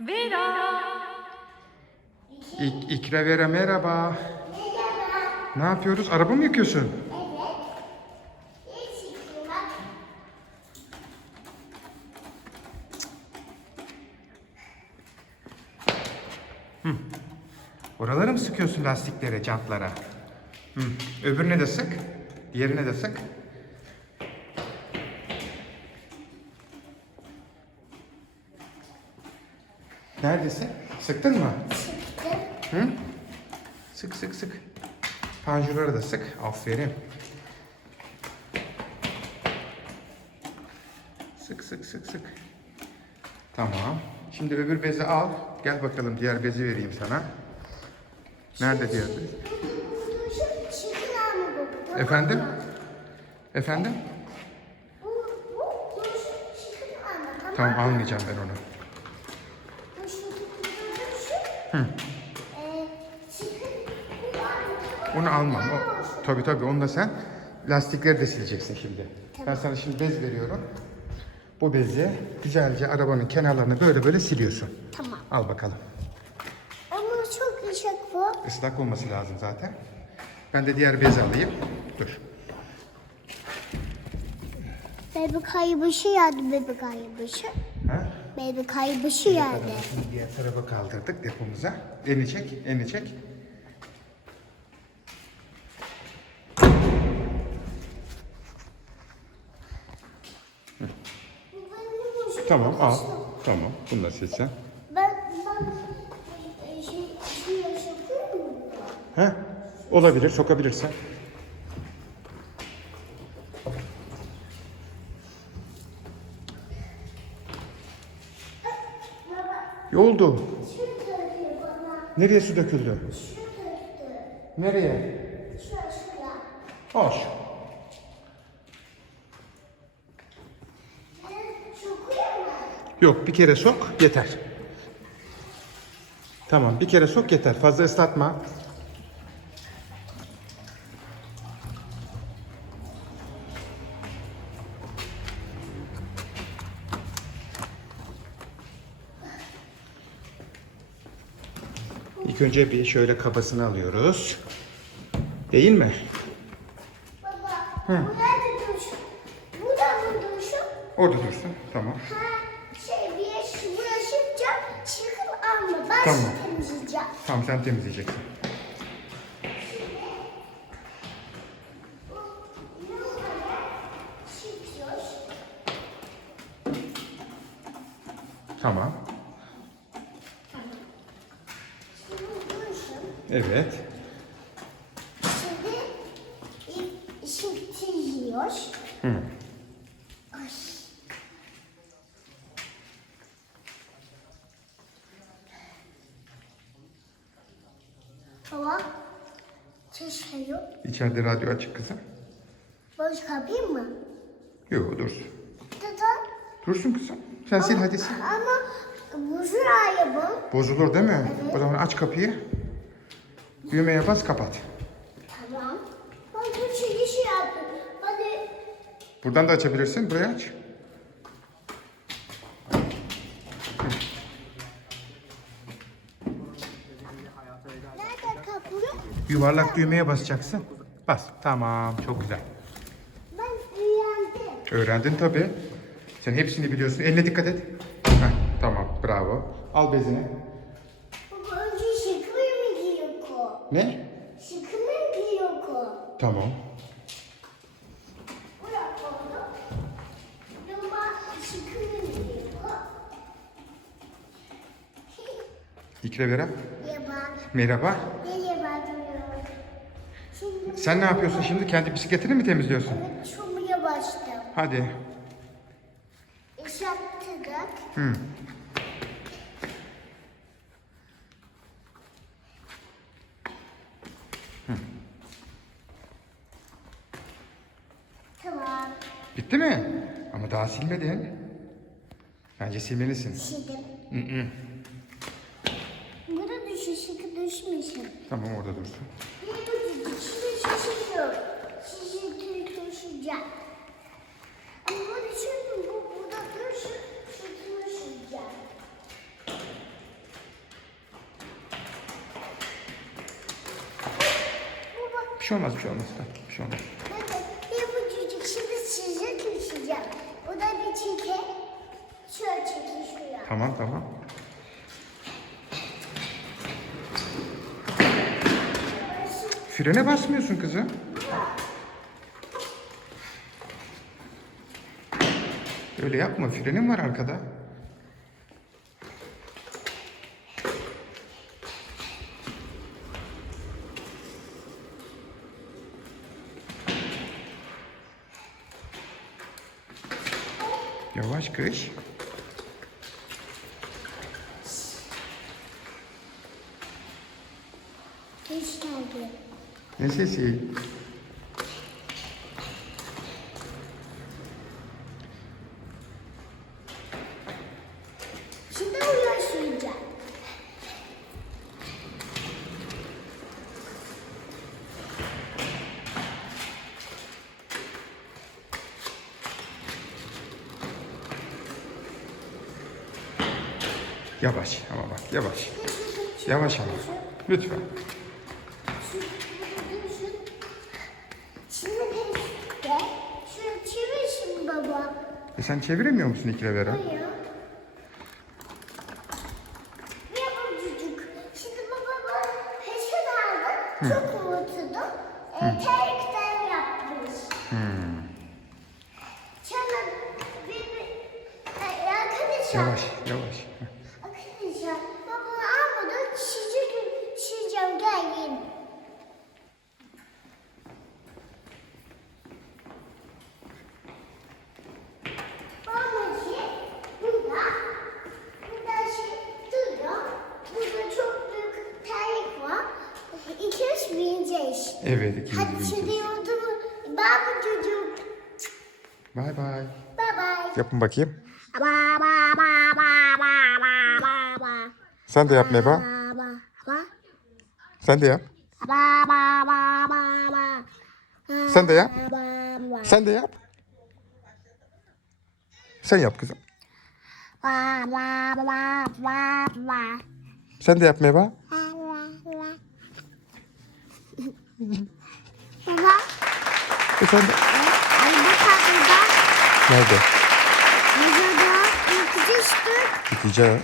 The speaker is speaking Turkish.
Vera. İk, İkra Vera merhaba. Ne yapıyoruz? Araba mı yıkıyorsun? Oraları mı sıkıyorsun lastiklere, jantlara? Hı. Öbürüne de sık. Diğerine de sık. Neredesin? Sıktın mı? Hı? Sık sık sık. Panjurları da sık. Aferin. Sık sık sık sık. Tamam. Şimdi öbür bezi al. Gel bakalım diğer bezi vereyim sana. Nerede diğer bez? Efendim? Efendim? Tamam almayacağım ben onu. Onu almam. O, tabii tabii onu da sen lastikleri de sileceksin şimdi. Ben sana şimdi bez veriyorum. Bu bezi güzelce arabanın kenarlarını böyle böyle siliyorsun. Tamam. Al bakalım. Ama çok ışık bu. Islak olması lazım zaten. Ben de diğer bezi alayım. Dur. Bebek kayıbışı geldi bebek kayıbışı. Bebek kayıbışı geldi. Şimdi diğer tarafa kaldırdık depomuza. Elini çek. Tamam al. Tamam. Bunu da silsen. Ben, ben e, şey, şey? He? Olabilir, sokabilirsen. Yoldu. Nereye su döküldü? Nereye? Hoş. Yok, bir kere sok, yeter. Tamam, bir kere sok yeter. Fazla ıslatma. İlk önce bir şöyle kabasını alıyoruz. Değil mi? Baba, bu nerede dursun? Bu da mı dursun? Orada dursun. Tamam. Ha, şey bir yer bulaşınca çıkıp alma. Ben Tamam. temizleyeceğim. Tamam sen temizleyeceksin. Bu ne kadar? Çıkıyor. Tamam. Şimdi dursun. Evet. Şimdi ilk ışık Hı. Ay. Baba. İçeride radyo açık kızım. Boş kapayım mı? Yok dursun. Neden? Dursun kızım. Sen sil hadi sil. Ama buzur arabam. Bozulur değil mi? Evet. O zaman aç kapıyı. Düğmeye bas kapat. Tamam. Ben bu şeyi şey yaptım. Hadi. Buradan da açabilirsin. Buraya aç. Nerede kapı? Yuvarlak düğmeye basacaksın. Bas. Tamam. Çok güzel. Ben uyandım. Öğrendin tabii. Sen hepsini biliyorsun. Eline dikkat et. Heh, tamam. Bravo. Al bezini. Baba önce şıkı mı giyiyor ko? Ne? Giyiyor ko? Tamam. İkre Vera. Merhaba. Merhaba. Merhaba. Şimdi Sen ne yapıyorsun şimdi? Kendi bisikletini mi temizliyorsun? evet çamura başladım. Hadi. İş yaptık. Hı. Değil mi? Ama daha silmedin. Bence silmelisin. Sildim. Hı hı. Burada düşün, şıkı düşmesin. Tamam orada dursun. Burada düşün, şıkı yok. Şıkı düşecek. Ama düşündüm, bu burada düşün, şıkı düşecek. Bir şey olmaz, bir şey olmaz. Bir şey olmaz. Tamam, tamam. Frene basmıyorsun kızım. Öyle yapma, frenin var arkada. Yavaş kış. Geç geldi. Ne sesi? Şimdi ulaşacağım. Yavaş ama bak, yavaş. Yavaş ama. Lütfen. Şimdi de şunu çevir şimdi baba. E sen çeviremiyor musun ikile beraber? Hayır. Şimdi baba peşin aldı. Çok mutlu. E, terlikten yapmış. Sonra bir, bir, e, arkadaşlar. Yavaş, yavaş. Arkadaşlar babamı almadan çiçek çizeceğim gelin. Babacı burada, burada şey duruyor. Burada çok büyük terlik var. İkimiz bineceğiz. Evet, ikimiz Hadi şimdi bineceğiz. yolculuğu. Çocuk. Bay bay. Bye bye. Yapın bakayım. Ba ba ba ba ba ba ba ba. Sen de yap Neva. Ba ba ba. Sen de yap. Ba ba ba ba ba. Sen de yap. Ba ba ba. Sen de yap. Sen yap kızım. Ba ba ba ba ba. Sen de yap Neva. Ba ba ba. Baba, E sen de. ay bu tatlıda Nerede? videoda yıkacaktık. Gideceğiz.